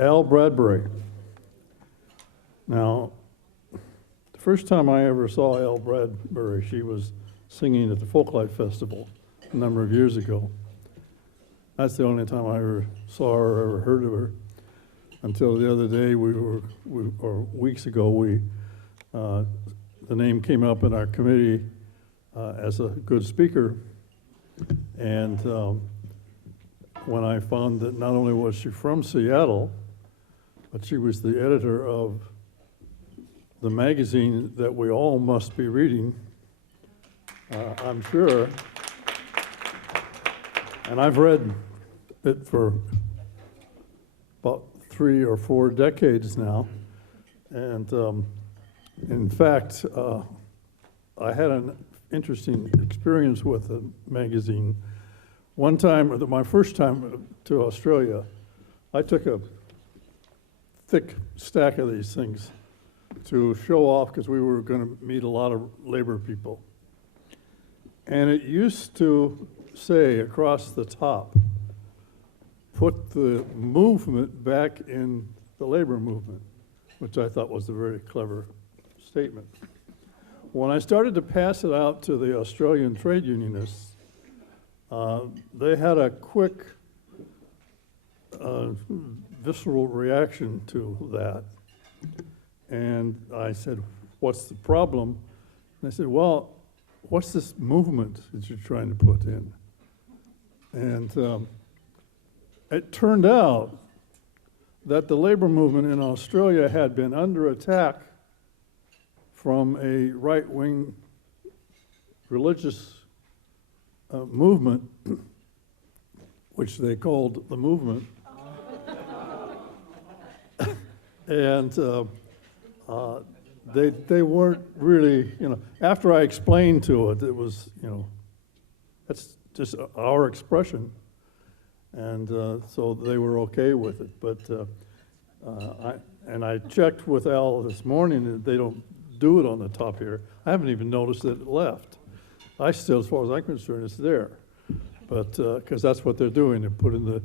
Al Bradbury. Now, the first time I ever saw Al Bradbury, she was singing at the Folklife Festival a number of years ago. That's the only time I ever saw her or ever heard of her. Until the other day, or weeks ago, the name came up in our committee as a good speaker. And when I found that not only was she from Seattle, but she was the editor of the magazine that we all must be reading, I'm sure. And I've read it for about 3 or 4 decades now. And in fact, I had an interesting experience with the magazine. One time, my first time to Australia, I took a thick stack of these things to show off because we were going to meet a lot of labor people. And it used to say across the top, put the movement back in the labor movement, which I thought was a very clever statement. When I started to pass it out to the Australian trade unionists, they had a quick, visceral reaction to that. And I said, what's the problem? And they said, well, what's this movement that you're trying to put in? And it turned out that the labor movement in Australia had been under attack from a right-wing religious movement, which they called the movement. And they weren't really, after I explained to it, it was, that's just our expression. And so they were okay with it. But I checked with Al this morning, and they don't do it on the top here. I haven't even noticed that it left. I still, as far as I'm concerned, it's there. But, because that's what they're doing, they're putting the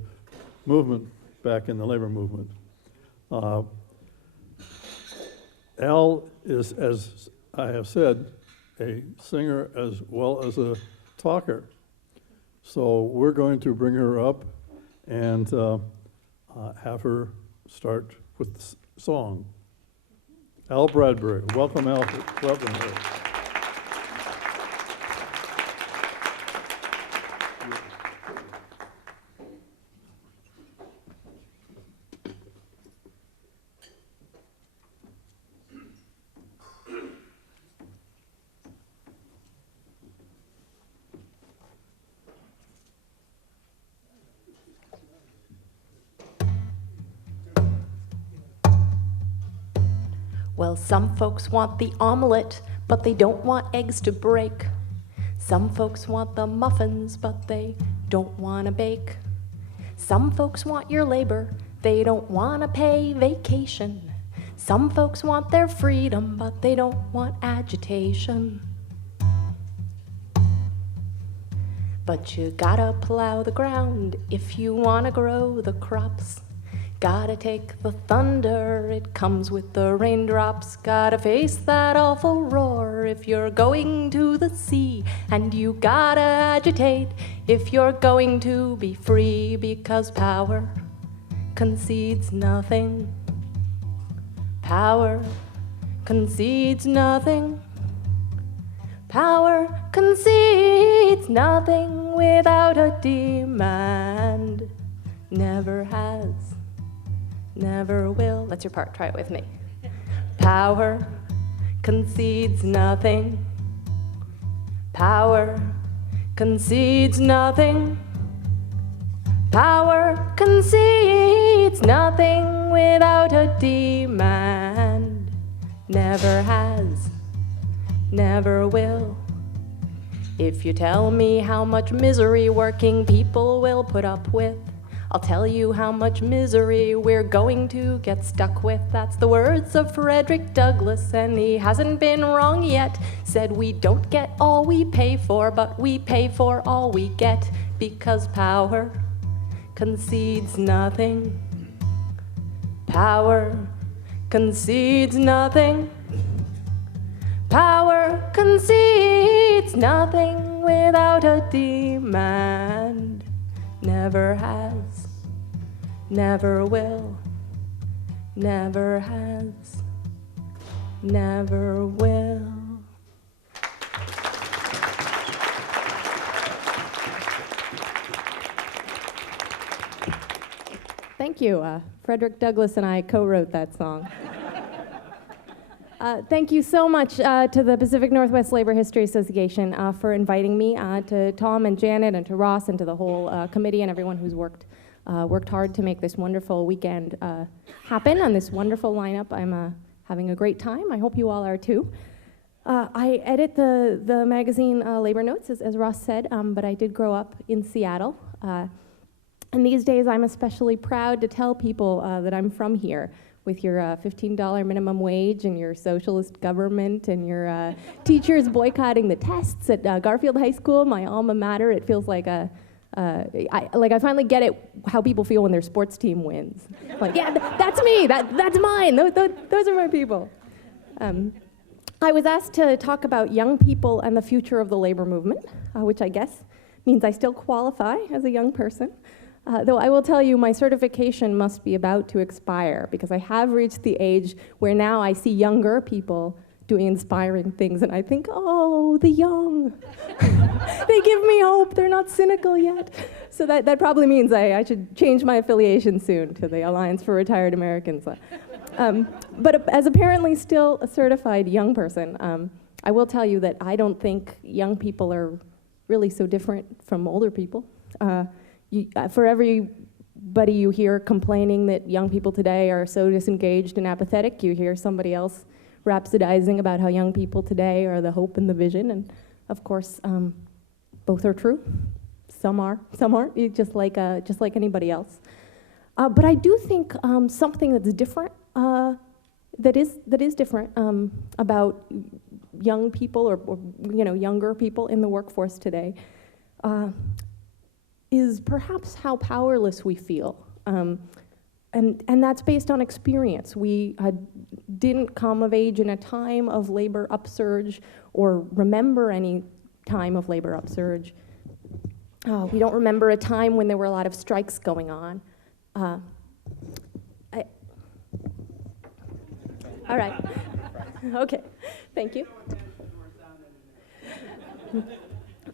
movement back in the labor movement. Al is, as I have said, a singer as well as a talker. So we're going to bring her up and have her start with the song. Al Bradbury. Welcome, Al. Welcome. Well, some folks want the omelet, but they don't want eggs to break. Some folks want the muffins, but they don't want to bake. Some folks want your labor, they don't want to pay vacation. Some folks want their freedom, but they don't want agitation. But you gotta plow the ground if you wanna grow the crops. Gotta take the thunder, it comes with the raindrops. Gotta face that awful roar if you're going to the sea. And you gotta agitate if you're going to be free, because power concedes nothing. Power concedes nothing. Power concedes nothing without a demand. Never has. Never will. That's your part. Try it with me. Power concedes nothing. Power concedes nothing. Power concedes nothing without a demand. Never has. Never will. If you tell me how much misery working people will put up with, I'll tell you how much misery we're going to get stuck with. That's the words of Frederick Douglass, and he hasn't been wrong yet. Said we don't get all we pay for, but we pay for all we get, because power concedes nothing. Power concedes nothing. Power concedes nothing without a demand. Never has, never will, never has, never will. Thank you. Frederick Douglass and I co-wrote that song. Thank you so much to the Pacific Northwest Labor History Association for inviting me, to Tom and Janet and to Ross and to the whole committee and everyone who's worked hard to make this wonderful weekend happen on this wonderful lineup. I'm having a great time. I hope you all are too. I edit the magazine Labor Notes, as Ross said, but I did grow up in Seattle. And these days, I'm especially proud to tell people that I'm from here, with your $15 minimum wage and your socialist government and your teachers boycotting the tests at Garfield High School, my alma mater. It feels like I finally get it, how people feel when their sports team wins. Like, yeah, that's me, that's mine, those are my people. I was asked to talk about young people and the future of the labor movement, which I guess means I still qualify as a young person. Though I will tell you, my certification must be about to expire because I have reached the age where now I see younger people doing inspiring things and I think, oh, the young. They give me hope, they're not cynical yet. So that probably means I should change my affiliation soon to the Alliance for Retired Americans. But as apparently still a certified young person, I will tell you that I don't think young people are really so different from older people. For everybody you hear complaining that young people today are so disengaged and apathetic, you hear somebody else rhapsodizing about how young people today are the hope and the vision. And of course, both are true. Some are, some aren't, just like anybody else. But I do think something that's different, that is different about young people or younger people in the workforce today. Is perhaps how powerless we feel. And that's based on experience. We didn't come of age in a time of labor upsurge or remember any time of labor upsurge. We don't remember a time when there were a lot of strikes going on. All right. Okay, thank you.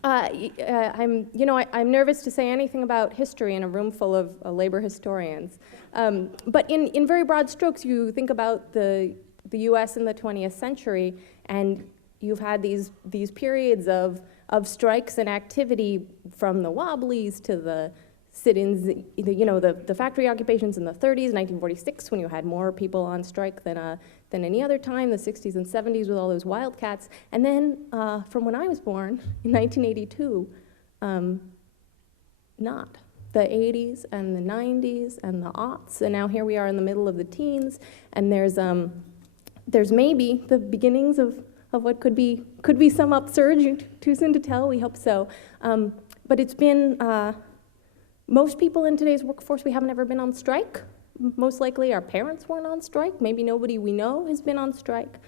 I'm nervous to say anything about history in a room full of labor historians. But in very broad strokes, you think about the US in the 20th century, and you've had these periods of strikes and activity from the Wobblies to the sit-ins, the factory occupations in the 30s, 1946, when you had more people on strike than any other time, the 60s and 70s with all those wildcats, and then from when I was born, in 1982, not. The 80s and the 90s and the aughts, and now here we are in the middle of the teens, and there's maybe the beginnings of what could be some upsurge. Too soon to tell, we hope so. But it's been, most people in today's workforce, we haven't ever been on strike. Most likely our parents weren't on strike. Maybe nobody we know has been on strike.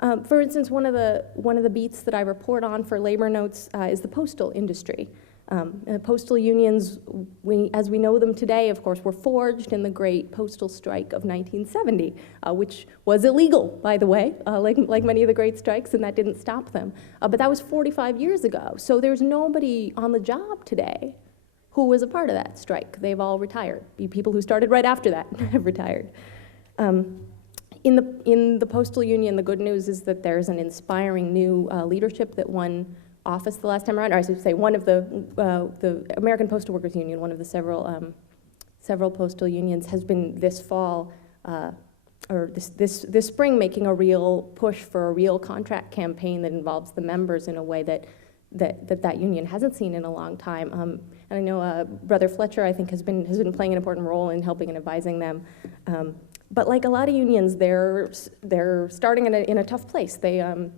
For instance, one of the beats that I report on for Labor Notes is the postal industry. Postal unions, as we know them today, of course, were forged in the great postal strike of 1970, which was illegal, by the way, like many of the great strikes, and that didn't stop them. But that was 45 years ago, so there's nobody on the job today who was a part of that strike. They've all retired. People who started right after that have retired. In the postal union, the good news is that there's an inspiring new leadership that won office the last time around, or I should say one of the American Postal Workers Union, one of the several postal unions, has been this fall, or this spring, making a real push for a real contract campaign that involves the members in a way that union hasn't seen in a long time. And I know Brother Fletcher, I think, has been playing an important role in helping and advising them. But like a lot of unions, they're starting in a tough place. The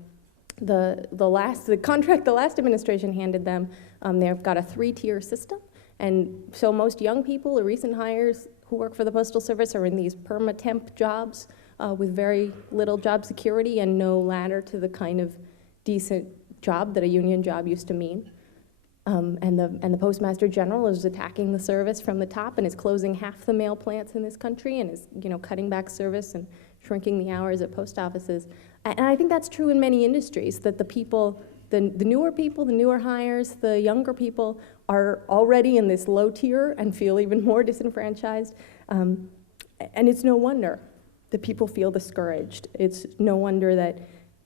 contract the last administration handed them, they've got a 3-tier system, and so most young people or recent hires who work for the Postal Service are in these perma-temp jobs with very little job security and no ladder to the kind of decent job that a union job used to mean. And the Postmaster General is attacking the service from the top and is closing half the mail plants in this country and is, cutting back service and shrinking the hours at post offices. And I think that's true in many industries, that the people, the newer people, the newer hires, the younger people are already in this low tier and feel even more disenfranchised. And it's no wonder that people feel discouraged. It's no wonder that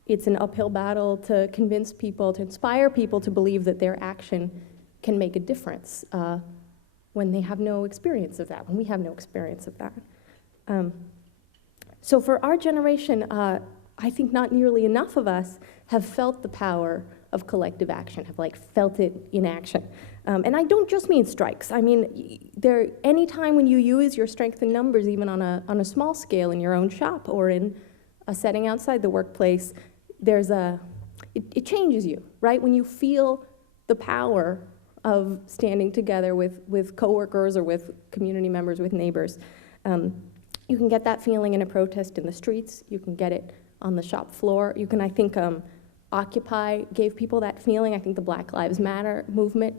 it's an uphill battle to convince people, to inspire people to believe that their action can make a difference when they have no experience of that, when we have no experience of that. So for our generation, I think not nearly enough of us have felt the power of collective action, have felt it in action. And I don't just mean strikes. I mean, any time when you use your strength in numbers, even on a small scale in your own shop or in a setting outside the workplace, it changes you, right? When you feel the power of standing together with coworkers or with community members, with neighbors, you can get that feeling in a protest in the streets. You can get it on the shop floor. You can, I think, Occupy gave people that feeling. I think the Black Lives Matter movement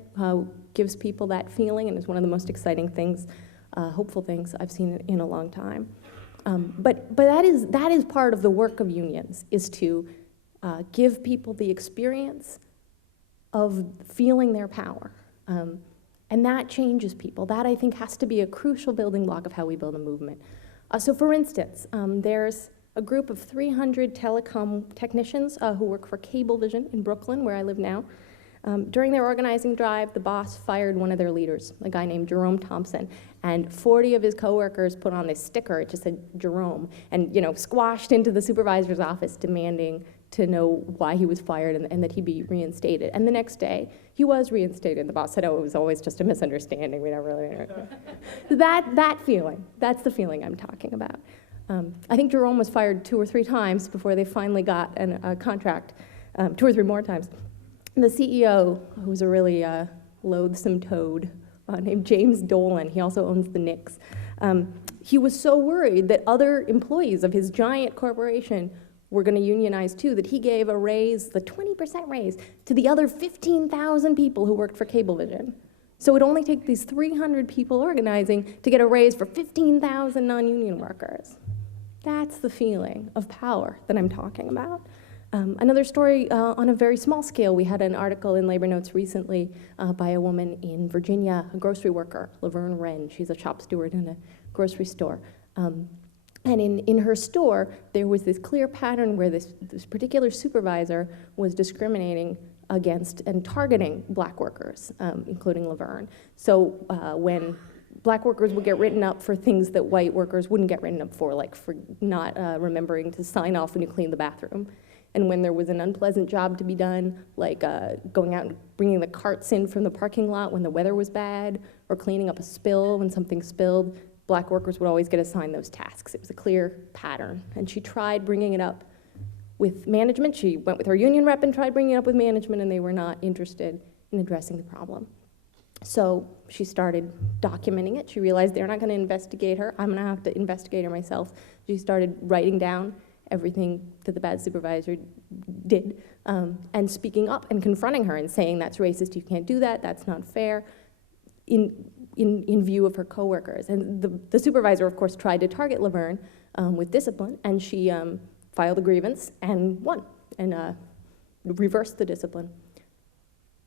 gives people that feeling and is one of the most exciting things, hopeful things I've seen in a long time. But that is part of the work of unions, is to give people the experience of feeling their power. And that changes people. That, I think, has to be a crucial building block of how we build a movement. So for instance, there's a group of 300 telecom technicians who work for Cablevision in Brooklyn, where I live now. During their organizing drive, the boss fired one of their leaders, a guy named Jerome Thompson, and 40 of his coworkers put on this sticker, it just said Jerome, and squashed into the supervisor's office demanding to know why he was fired and that he be reinstated. And the next day, he was reinstated. The boss said, oh, it was always just a misunderstanding. We never really... that feeling, that's the feeling I'm talking about. I think Jerome was fired 2 or 3 times before they finally got a contract, 2 or 3 more times. And the CEO, who's a really loathsome toad named James Dolan, he also owns the Knicks, he was so worried that other employees of his giant corporation were going to unionize too, that he gave a raise, the 20% raise, to the other 15,000 people who worked for Cablevision. So it would only take these 300 people organizing to get a raise for 15,000 non-union workers. That's the feeling of power that I'm talking about. Another story on a very small scale, we had an article in Labor Notes recently by a woman in Virginia, a grocery worker, Laverne Wren. She's a shop steward in a grocery store. And in her store, there was this clear pattern where this particular supervisor was discriminating against and targeting black workers, including Laverne. So when black workers would get written up for things that white workers wouldn't get written up for, like for not remembering to sign off when you clean the bathroom. And when there was an unpleasant job to be done, like going out and bringing the carts in from the parking lot when the weather was bad, or cleaning up a spill when something spilled, black workers would always get assigned those tasks. It was a clear pattern. And she tried bringing it up with management. She went with her union rep and tried bringing it up with management, and they were not interested in addressing the problem. So she started documenting it. She realized they're not going to investigate her. I'm going to have to investigate her myself. She started writing down everything that the bad supervisor did and speaking up and confronting her and saying, that's racist, you can't do that, that's not fair, in view of her coworkers. And the supervisor, of course, tried to target Laverne with discipline, and she filed a grievance and won and reversed the discipline.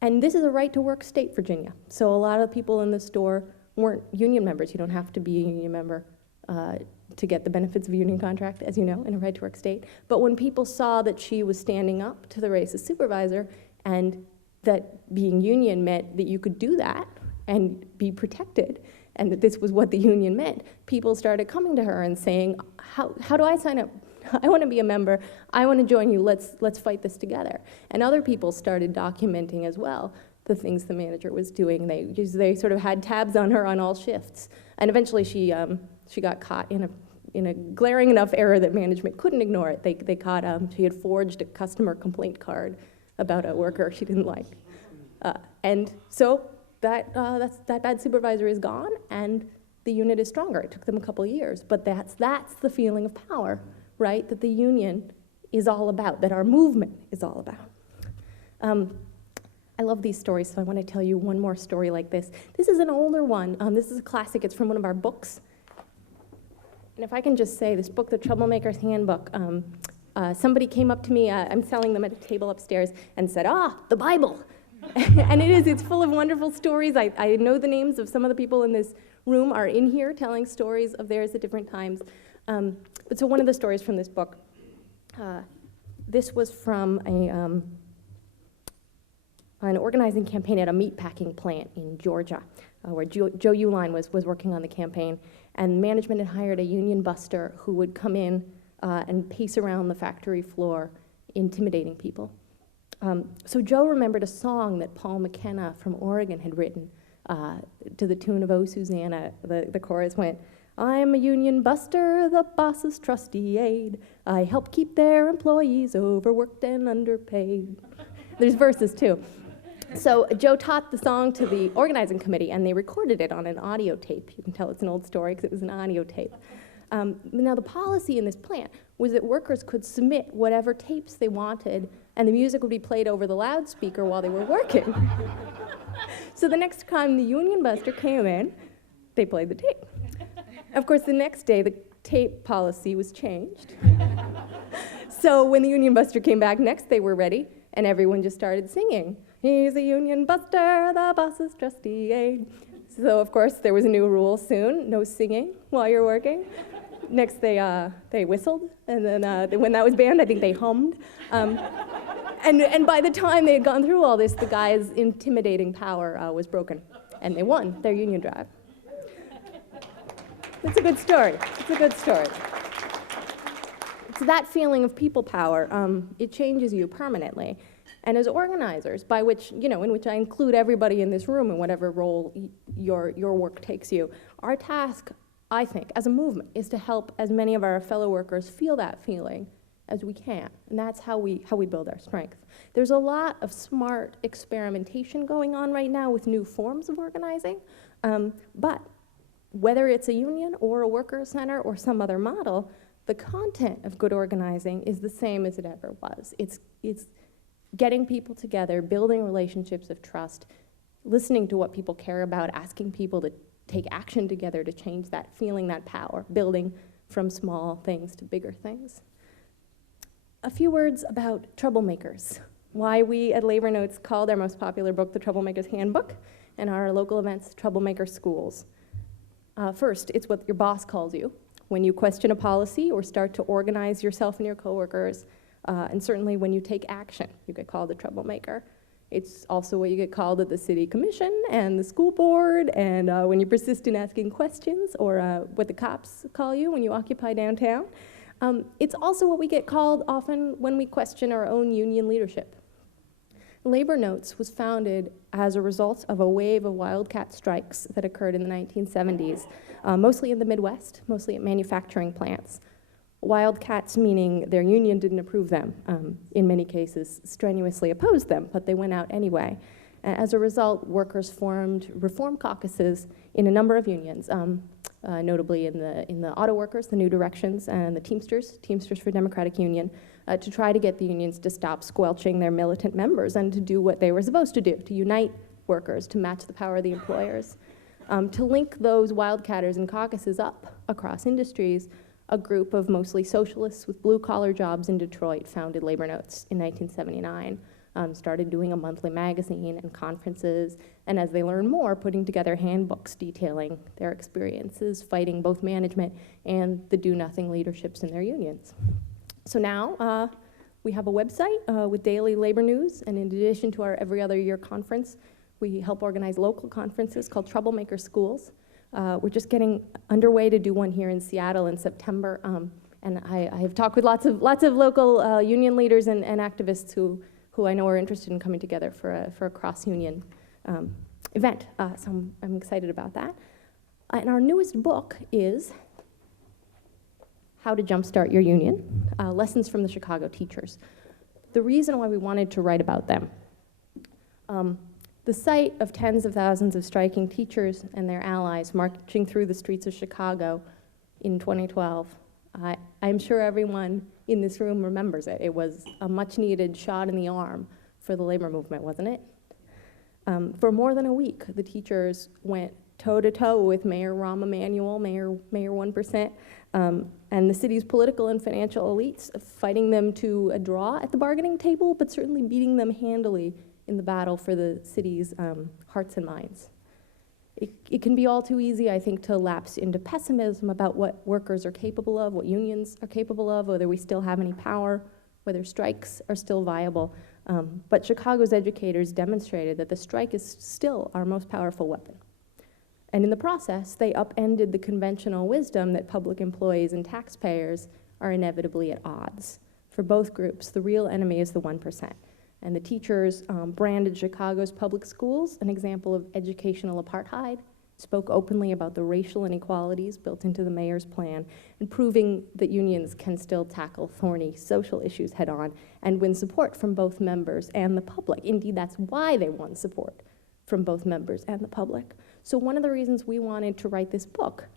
And this is a right-to-work state, Virginia. So a lot of people in the store weren't union members. You don't have to be a union member to get the benefits of a union contract, as you know, in a right-to-work state. But when people saw that she was standing up to the racist supervisor and that being union meant that you could do that and be protected, and that this was what the union meant, people started coming to her and saying, how do I sign up? I want to be a member. I want to join you. Let's fight this together. And other people started documenting as well the things the manager was doing. They sort of had tabs on her on all shifts. And eventually she got caught in a glaring enough error that management couldn't ignore it. They caught she had forged a customer complaint card about a worker she didn't like. And so that bad supervisor is gone, and the unit is stronger. It took them a couple of years, but that's the feeling of power, right, that the union is all about, that our movement is all about. I love these stories, so I want to tell you one more story like this. This is an older one. This is a classic. It's from one of our books. And if I can just say, this book, The Troublemaker's Handbook, somebody came up to me, I'm selling them at a table upstairs, and said, the Bible. And it's full of wonderful stories. I know the names of some of the people in this room are in here telling stories of theirs at different times. But so one of the stories from this book, this was from an organizing campaign at a meatpacking plant in Georgia, where Joe Uline was working on the campaign. And management had hired a union buster who would come in and pace around the factory floor, intimidating people. So Joe remembered a song that Paul McKenna from Oregon had written to the tune of "Oh Susanna." The chorus went, "I'm a union buster, the boss's trusty aide. I help keep their employees overworked and underpaid." There's verses too. So Joe taught the song to the organizing committee, and they recorded it on an audio tape. You can tell it's an old story because it was an audio tape. Now, the policy in this plant was that workers could submit whatever tapes they wanted, and the music would be played over the loudspeaker while they were working. So the next time the union buster came in, they played the tape. Of course, the next day, the tape policy was changed. So when the union buster came back next, they were ready, and everyone just started singing. "He's a union buster, the boss's trusty aide." So, of course, there was a new rule soon, no singing while you're working. Next, they whistled, and then when that was banned, I think they hummed. And by the time they had gone through all this, the guy's intimidating power was broken, and they won their union drive. It's a good story. It's a good story. It's that feeling of people power. It changes you permanently. And as organizers, in which I include everybody in this room in whatever role your work takes you, our task, I think, as a movement, is to help as many of our fellow workers feel that feeling as we can. And that's how we build our strength. There's a lot of smart experimentation going on right now with new forms of organizing, but whether it's a union or a worker center or some other model, the content of good organizing is the same as it ever was. It's getting people together, building relationships of trust, listening to what people care about, asking people to take action together to change that, feeling that power, building from small things to bigger things. A few words about troublemakers, why we at Labor Notes called our most popular book The Troublemaker's Handbook, and our local events Troublemaker Schools. First, it's what your boss calls you when you question a policy or start to organize yourself and your coworkers. And certainly when you take action, you get called a troublemaker. It's also what you get called at the city commission and the school board, and when you persist in asking questions, or what the cops call you when you occupy downtown. It's also what we get called often when we question our own union leadership. Labor Notes was founded as a result of a wave of wildcat strikes that occurred in the 1970s, mostly in the Midwest, mostly at manufacturing plants. Wildcats meaning their union didn't approve them, in many cases strenuously opposed them, but they went out anyway. As a result, workers formed reform caucuses in a number of unions, notably in the auto workers, the New Directions, and the Teamsters for Democratic Union, to try to get the unions to stop squelching their militant members and to do what they were supposed to do, to unite workers, to match the power of the employers. To link those wildcatters and caucuses up across industries, a group of mostly socialists with blue-collar jobs in Detroit founded Labor Notes in 1979, started doing a monthly magazine and conferences, and as they learned more, putting together handbooks detailing their experiences fighting both management and the do-nothing leaderships in their unions. So now we have a website with daily labor news, and in addition to our every other year conference, we help organize local conferences called Troublemaker Schools. We're just getting underway to do one here in Seattle in September, and I have talked with lots of local union leaders and activists who I know are interested in coming together for a cross-union event. So I'm excited about that. And our newest book is How to Jumpstart Your Union, Lessons from the Chicago Teachers. The reason why we wanted to write about them, The sight of tens of thousands of striking teachers and their allies marching through the streets of Chicago in 2012, I'm sure everyone in this room remembers it. It was a much-needed shot in the arm for the labor movement, wasn't it? For more than a week, the teachers went toe-to-toe with Mayor Rahm Emanuel, Mayor 1%, and the city's political and financial elites, fighting them to a draw at the bargaining table, but certainly beating them handily in the battle for the city's hearts and minds. It can be all too easy, I think, to lapse into pessimism about what workers are capable of, what unions are capable of, whether we still have any power, whether strikes are still viable. But Chicago's educators demonstrated that the strike is still our most powerful weapon. And in the process, they upended the conventional wisdom that public employees and taxpayers are inevitably at odds. For both groups, the real enemy is the 1%. And the teachers branded Chicago's public schools an example of educational apartheid, spoke openly about the racial inequalities built into the mayor's plan, and proving that unions can still tackle thorny social issues head on and win support from both members and the public. Indeed, that's why they won support from both members and the public. So one of the reasons we wanted to write this book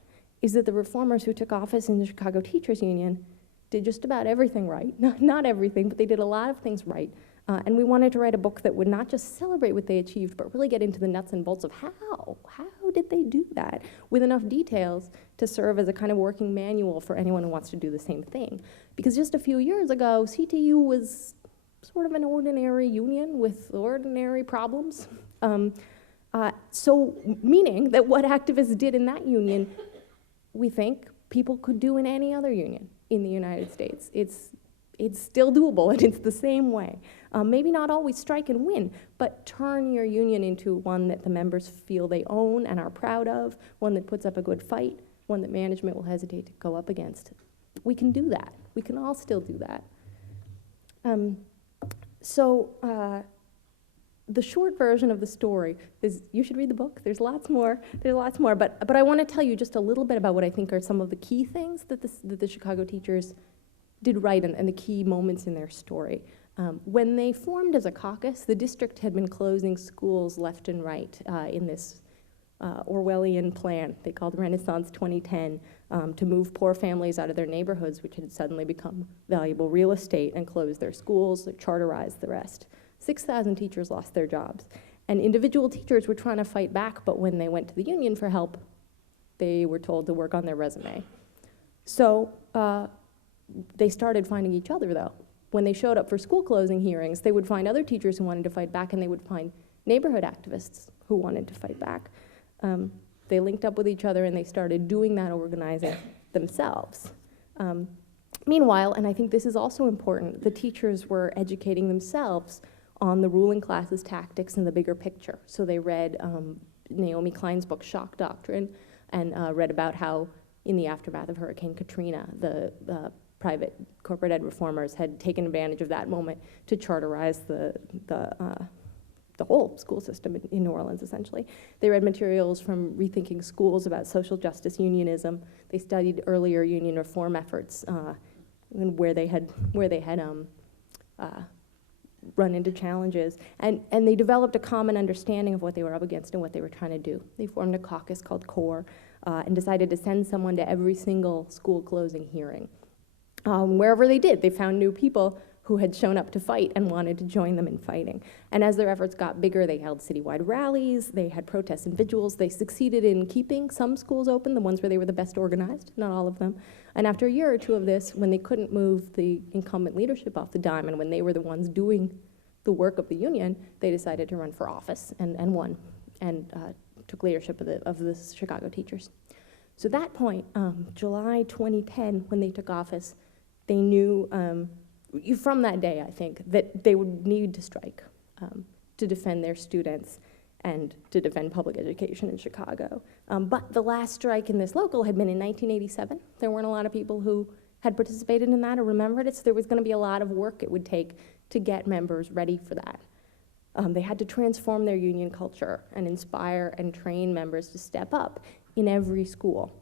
is that the reformers who took office in the Chicago Teachers Union did just about everything right. Not everything, but they did a lot of things right. And we wanted to write a book that would not just celebrate what they achieved, but really get into the nuts and bolts of how. How did they do that? With enough details to serve as a kind of working manual for anyone who wants to do the same thing. Because just a few years ago, CTU was sort of an ordinary union with ordinary problems. So meaning that what activists did in that union, we think people could do in any other union in the United States. It's still doable, and it's the same way. Maybe not always strike and win, but turn your union into one that the members feel they own and are proud of, one that puts up a good fight, one that management will hesitate to go up against. We can do that. We can all still do that. The short version of the story is, you should read the book. There's lots more, but I want to tell you just a little bit about what I think are some of the key things that the Chicago teachers did right and the key moments in their story. When they formed as a caucus, the district had been closing schools left and right in this Orwellian plan they called Renaissance 2010 to move poor families out of their neighborhoods, which had suddenly become valuable real estate, and close their schools, charterize the rest. 6,000 teachers lost their jobs. And individual teachers were trying to fight back, but when they went to the union for help, they were told to work on their resume. So they started finding each other, though. When they showed up for school closing hearings, they would find other teachers who wanted to fight back, and they would find neighborhood activists who wanted to fight back. They linked up with each other, and they started doing that organizing themselves. Meanwhile, and I think this is also important, the teachers were educating themselves on the ruling class's tactics and the bigger picture. So they read Naomi Klein's book, Shock Doctrine, and read about how in the aftermath of Hurricane Katrina, the private corporate ed reformers had taken advantage of that moment to charterize the whole school system in New Orleans, essentially. They read materials from Rethinking Schools about social justice unionism. They studied earlier union reform efforts and where they had run into challenges. And they developed a common understanding of what they were up against and what they were trying to do. They formed a caucus called CORE and decided to send someone to every single school closing hearing. Wherever they did, they found new people who had shown up to fight and wanted to join them in fighting. And as their efforts got bigger, they held citywide rallies, they had protests and vigils, they succeeded in keeping some schools open, the ones where they were the best organized, not all of them. And after a year or two of this, when they couldn't move the incumbent leadership off the dime, and when they were the ones doing the work of the union, they decided to run for office and won, and took leadership of the Chicago teachers. So at that point, July 2010, when they took office, they knew, from that day, I think, that they would need to strike to defend their students and to defend public education in Chicago. But the last strike in this local had been in 1987. There weren't a lot of people who had participated in that or remembered it, so there was going to be a lot of work it would take to get members ready for that. They had to transform their union culture and inspire and train members to step up in every school.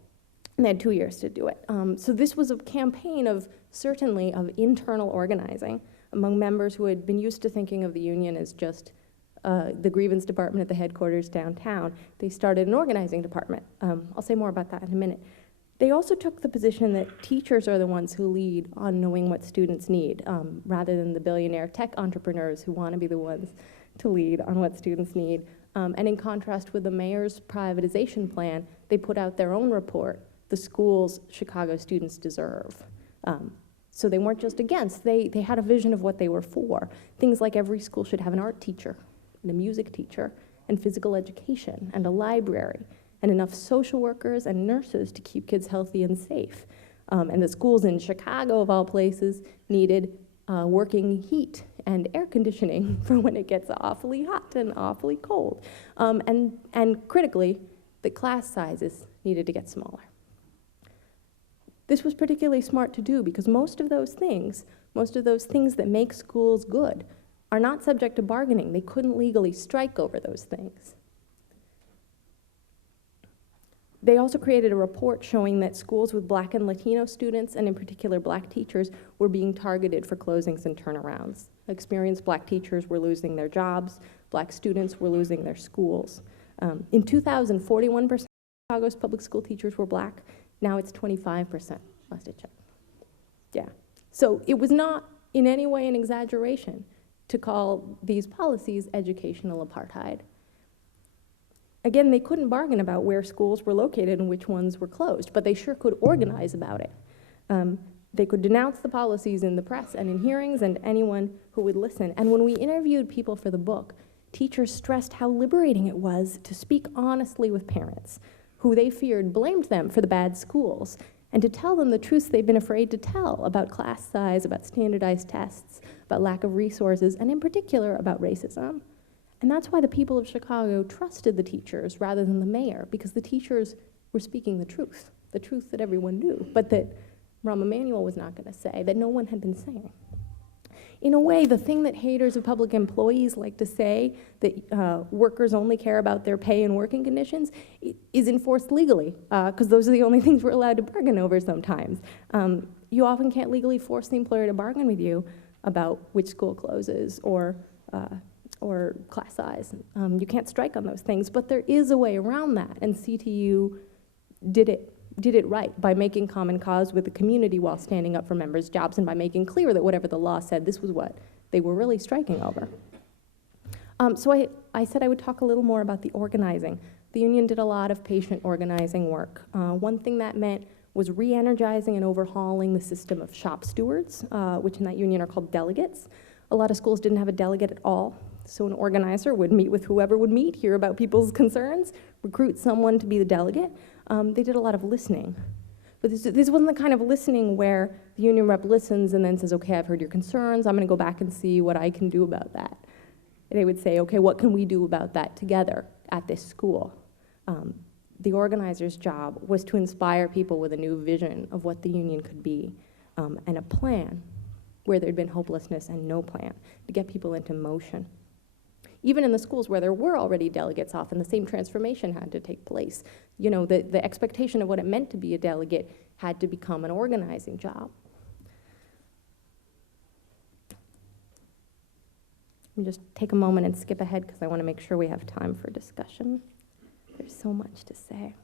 And they had 2 years to do it. So this was a campaign of, certainly, of internal organizing among members who had been used to thinking of the union as just the grievance department at the headquarters downtown, they started an organizing department. I'll say more about that in a minute. They also took the position that teachers are the ones who lead on knowing what students need, rather than the billionaire tech entrepreneurs who want to be the ones to lead on what students need. And in contrast with the mayor's privatization plan, they put out their own report, The Schools Chicago Students Deserve. So they weren't just against, they had a vision of what they were for. Things like every school should have an art teacher, and a music teacher, and physical education, and a library, and enough social workers and nurses to keep kids healthy and safe. And the schools in Chicago, of all places, needed working heat and air conditioning for when it gets awfully hot and awfully cold. And critically, the class sizes needed to get smaller. This was particularly smart to do because most of those things that make schools good, are not subject to bargaining. They couldn't legally strike over those things. They also created a report showing that schools with Black and Latino students, and in particular Black teachers, were being targeted for closings and turnarounds. Experienced Black teachers were losing their jobs, Black students were losing their schools. In 2000, 41% of Chicago's public school teachers were Black. Now it's 25%, last I checked. Yeah. So it was not in any way an exaggeration to call these policies educational apartheid. Again, they couldn't bargain about where schools were located and which ones were closed, but they sure could organize about it. They could denounce the policies in the press and in hearings and anyone who would listen. And when we interviewed people for the book, teachers stressed how liberating it was to speak honestly with parents, who they feared blamed them for the bad schools, and to tell them the truths they'd been afraid to tell about class size, about standardized tests, about lack of resources, and in particular about racism. And that's why the people of Chicago trusted the teachers rather than the mayor, because the teachers were speaking the truth that everyone knew, but that Rahm Emanuel was not going to say, that no one had been saying. In a way, the thing that haters of public employees like to say, that workers only care about their pay and working conditions, is enforced legally, because those are the only things we're allowed to bargain over sometimes. You often can't legally force the employer to bargain with you about which school closes or class size. You can't strike on those things, but there is a way around that, and CTU did it right by making common cause with the community while standing up for members' jobs and by making clear that whatever the law said, this was what they were really striking over. So I said I would talk a little more about the organizing. The union did a lot of patient organizing work. One thing that meant was re-energizing and overhauling the system of shop stewards, which in that union are called delegates. A lot of schools didn't have a delegate at all. So an organizer would meet with whoever would meet, hear about people's concerns, recruit someone to be the delegate. They did a lot of listening. But this wasn't the kind of listening where the union rep listens and then says, okay, I've heard your concerns, I'm gonna go back and see what I can do about that. They would say, okay, what can we do about that together at this school? The organizer's job was to inspire people with a new vision of what the union could be, and a plan where there'd been hopelessness and no plan, to get people into motion. Even in the schools where there were already delegates, often the same transformation had to take place. You know, the expectation of what it meant to be a delegate had to become an organizing job. Let me just take a moment and skip ahead because I want to make sure we have time for discussion. There's so much to say.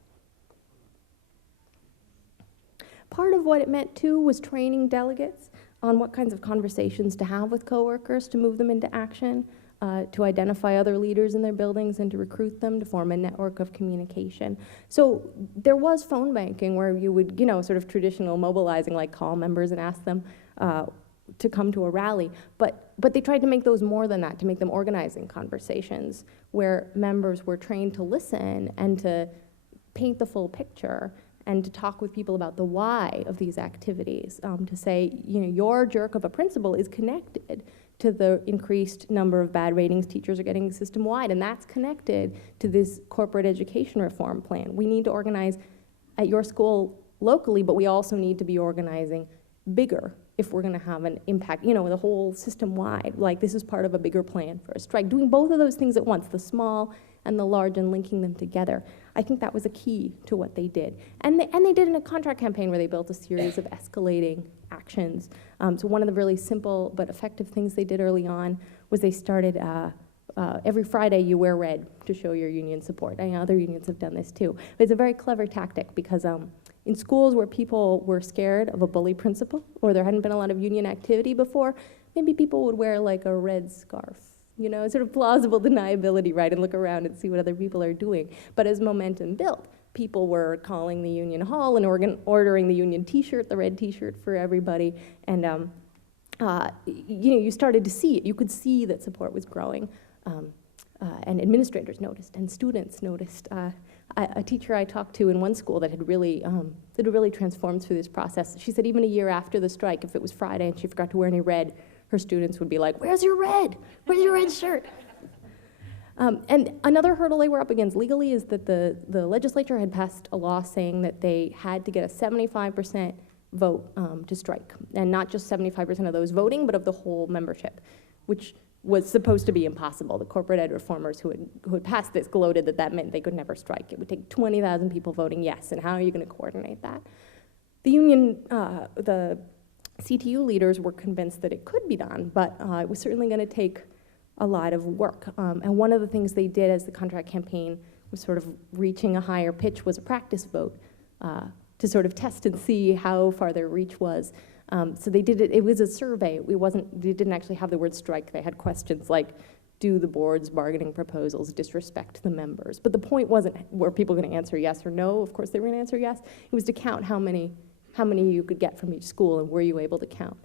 Part of what it meant, too, was training delegates on what kinds of conversations to have with coworkers to move them into action, to identify other leaders in their buildings and to recruit them, to form a network of communication. So there was phone banking where you would, sort of traditional mobilizing, like call members and ask them to come to a rally. But they tried to make those more than that, to make them organizing conversations where members were trained to listen and to paint the full picture and to talk with people about the why of these activities, to say, your jerk of a principal is connected to the increased number of bad ratings teachers are getting system-wide, and that's connected to this corporate education reform plan. We need to organize at your school locally, but we also need to be organizing bigger if we're gonna have an impact, the whole system-wide. Like, this is part of a bigger plan for a strike. Doing both of those things at once, the small and the large, and linking them together. I think that was a key to what they did. And they did in a contract campaign where they built a series of escalating actions. So one of the really simple but effective things they did early on was they started every Friday you wear red to show your union support. I know other unions have done this too. But it's a very clever tactic because in schools where people were scared of a bully principal or there hadn't been a lot of union activity before, maybe people would wear like a red scarf, you know, sort of plausible deniability, right, and look around and see what other people are doing. But as momentum built, people were calling the union hall and ordering the union t-shirt, the red t-shirt for everybody, and you know, you started to see it. You could see that support was growing, and administrators noticed, and students noticed. A teacher I talked to in one school that had really transformed through this process, she said even a year after the strike, if it was Friday and she forgot to wear any red, her students would be like, "Where's your red? Where's your red shirt?" And another hurdle they were up against legally is that the legislature had passed a law saying that they had to get a 75% vote to strike, and not just 75% of those voting, but of the whole membership, which was supposed to be impossible. The corporate ed reformers who had passed this gloated that that meant they could never strike. It would take 20,000 people voting yes, and how are you going to coordinate that? The union, the CTU leaders were convinced that it could be done, but it was certainly going to take a lot of work. And one of the things they did as the contract campaign was sort of reaching a higher pitch was a practice vote to sort of test and see how far their reach was. So they did it, it was a survey. They didn't actually have the word strike. They had questions like, do the board's bargaining proposals disrespect the members? But the point wasn't, were people going to answer yes or no? Of course they were going to answer yes. It was to count how many you could get from each school, and were you able to count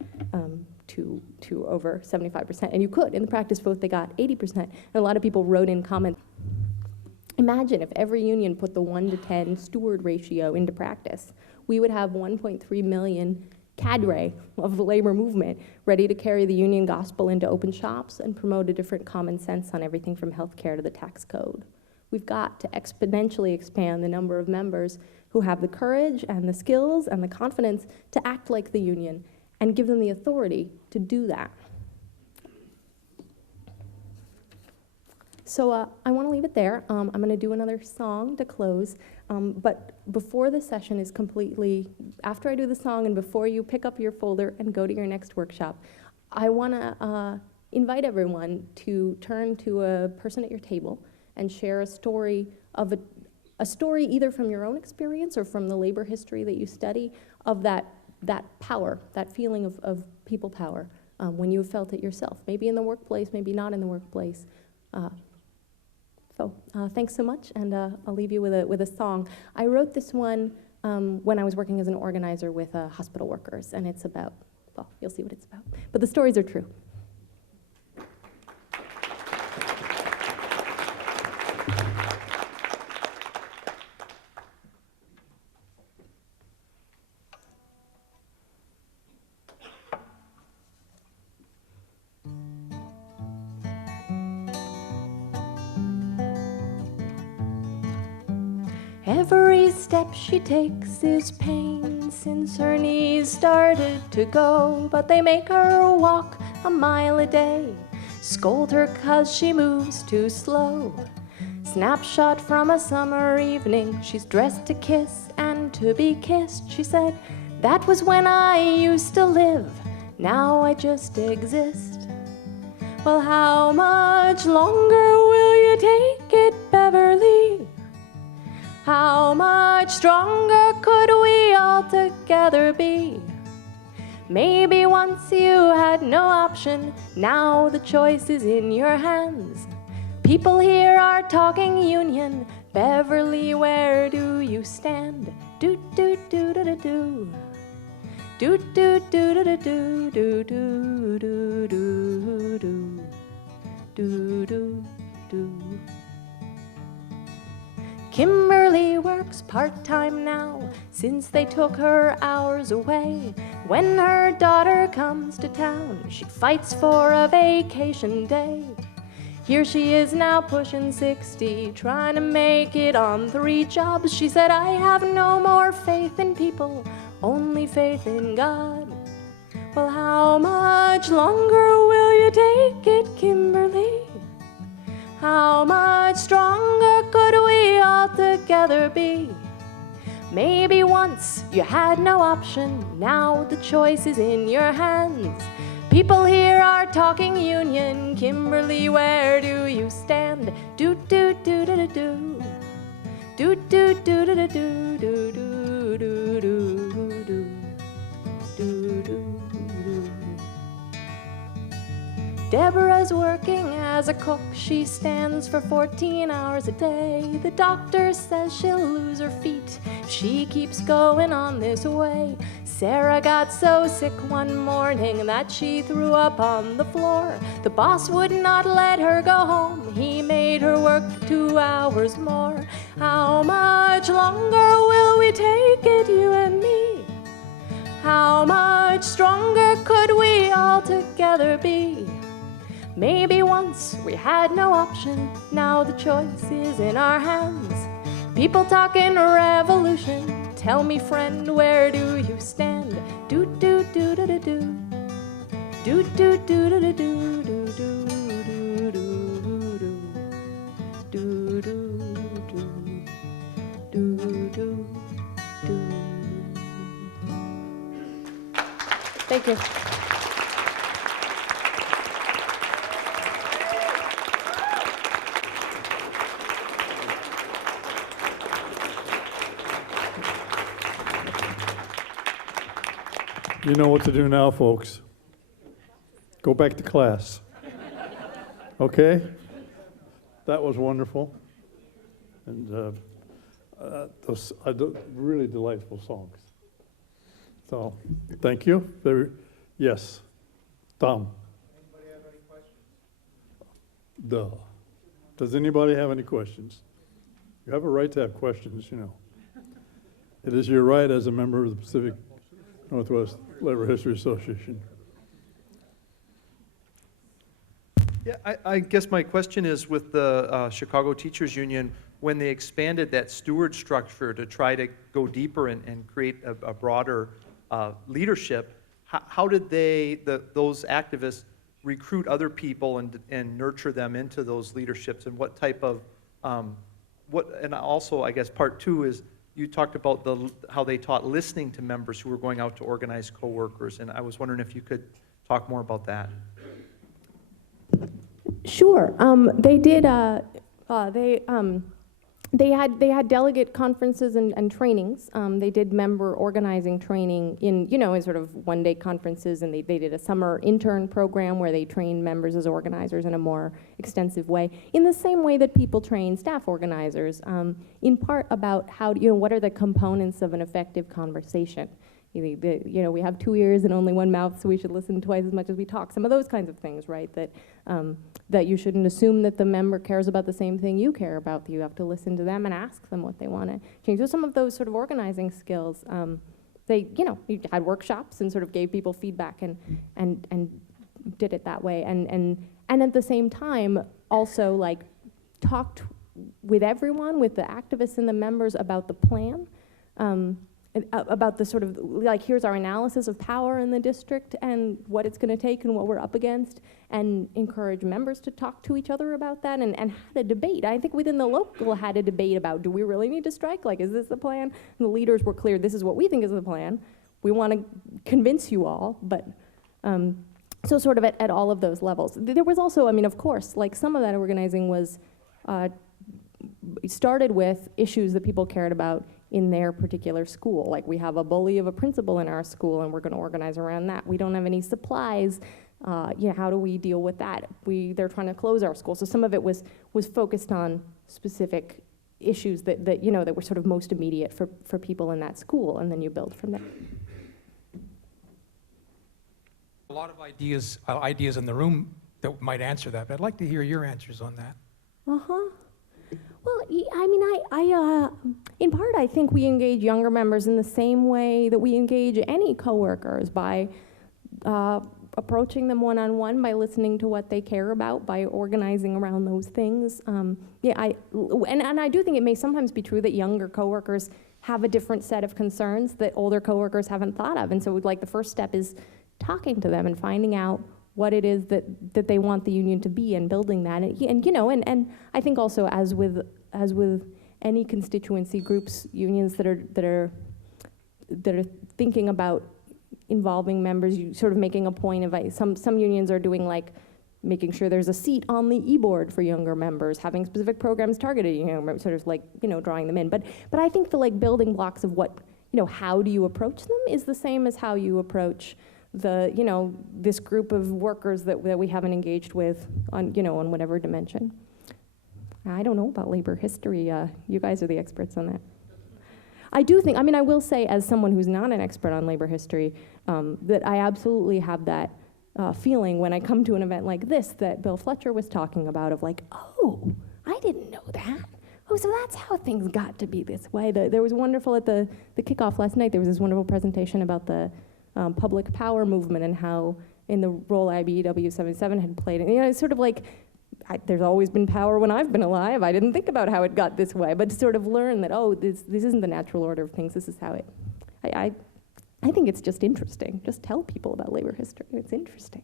to over 75%? And you could. In the practice vote, they got 80%. And a lot of people wrote in comments. Imagine if every union put the 1-to-10 steward ratio into practice. We would have 1.3 million cadre of the labor movement ready to carry the union gospel into open shops and promote a different common sense on everything from healthcare to the tax code. We've got to exponentially expand the number of members who have the courage and the skills and the confidence to act like the union and give them the authority to do that. So I want to leave it there. I'm going to do another song to close. But before the session is completely, after I do the song and before you pick up your folder and go to your next workshop, I want to invite everyone to turn to a person at your table and share a story of a story either from your own experience or from the labor history that you study of that power, that feeling of people power when you have felt it yourself, maybe in the workplace, maybe not in the workplace. So thanks so much, and I'll leave you with a song. I wrote this one when I was working as an organizer with hospital workers, and it's about, well, you'll see what it's about. But the stories are true. Every step she takes is pain since her knees started to go, but they make her walk a mile a day, scold her 'cause she moves too slow. Snapshot from a summer evening, she's dressed to kiss and to be kissed. She said, "That was when I used to live, now I just exist." Well, how much longer will you take it, Beverly? How much stronger could we all together be? Maybe once you had no option, now the choice is in your hands. People here are talking union. Beverly, where do you stand? Do do do do do do. Do do do do do do do do do do do do do. Kimberly works part-time now, since they took her hours away. When her daughter comes to town, she fights for a vacation day. Here she is now pushing 60, trying to make it on 3 jobs. She said, "I have no more faith in people, only faith in God." Well, how much longer will you take it, Kimberly? How much stronger could we all together be? Maybe once you had no option, now the choice is in your hands. People here are talking union. Kimberly, where do you stand? Do do do do do do. Do do do do do do do do do do do do do. Deborah's working as a cook. She stands for 14 hours a day. The doctor says she'll lose her feet if she keeps going on this way. Sarah got so sick one morning that she threw up on the floor. The boss would not let her go home. He made her work 2 hours more. How much longer will we take it, you and me? How much stronger could we all together be? Maybe once we had no option, now the choice is in our hands. People talking revolution, tell me friend, where do you stand? Do do do do do do. Do do do do do do do do do do. Do do do do do do. Thank you. You know what to do now, folks. Go back to class. Okay? That was wonderful. And those really delightful songs. So, thank you. Yes. Tom. Anybody have any questions? Duh. Does anybody have any questions? You have a right to have questions, you know. It is your right as a member of the Pacific Northwest Labor History Association. Yeah, I guess my question is with the Chicago Teachers Union, when they expanded that steward structure to try to go deeper and create a broader leadership, how did those activists recruit other people and nurture them into those leaderships, and what type of, and also I guess part two is, you talked about how they taught listening to members who were going out to organize coworkers, and I was wondering if you could talk more about that. Sure. They did. They had delegate conferences and trainings. They did member organizing training in sort of one-day conferences, and they did a summer intern program where they trained members as organizers in a more extensive way, in the same way that people train staff organizers, in part about how, what are the components of an effective conversation. We have 2 ears and only one mouth, so we should listen twice as much as we talk. Some of those kinds of things, right? That you shouldn't assume that the member cares about the same thing you care about. You have to listen to them and ask them what they want to change. So some of those sort of organizing skills, you had workshops and sort of gave people feedback and did it that way. And at the same time, also like talked with everyone, with the activists and the members about the plan. About the sort of, like, here's our analysis of power in the district and what it's going to take and what we're up against, and encourage members to talk to each other about that and had a debate. I think within the local had a debate about, do we really need to strike? Like, is this the plan? And the leaders were clear, this is what we think is the plan. We want to convince you all, but so sort of at all of those levels. There was also, of course, like some of that organizing was started with issues that people cared about in their particular school. Like, we have a bully of a principal in our school and we're going to organize around that. We don't have any supplies. How do we deal with that? They're trying to close our school. So some of it was focused on specific issues that were sort of most immediate for people in that school, and then you build from there. A lot of ideas in the room that might answer that, but I'd like to hear your answers on that. Uh-huh. Well, in part, I think we engage younger members in the same way that we engage any coworkers, by approaching them one-on-one, by listening to what they care about, by organizing around those things. And I do think it may sometimes be true that younger coworkers have a different set of concerns that older coworkers haven't thought of. And so, like, the first step is talking to them and finding out what it is that they want the union to be, and building that. And I think also, as with any constituency groups, unions that are thinking about involving members, you sort of making a point of, some unions are doing like, making sure there's a seat on the e-board for younger members, having specific programs targeted, sort of like, drawing them in. But I think the like building blocks of what, how do you approach them is the same as how you approach the, this group of workers that we haven't engaged with on, on whatever dimension. I don't know about labor history. You guys are the experts on that. I do think, I will say as someone who's not an expert on labor history, that I absolutely have that feeling when I come to an event like this that Bill Fletcher was talking about of like, oh, I didn't know that. Oh, so that's how things got to be this way. There was wonderful at the kickoff last night, there was this wonderful presentation about the public power movement and how in the role IBEW 77 had played. And, it's sort of like, there's always been power when I've been alive. I didn't think about how it got this way, but to sort of learn that, oh, this isn't the natural order of things, this is how it, I think it's just interesting. Just tell people about labor history, it's interesting.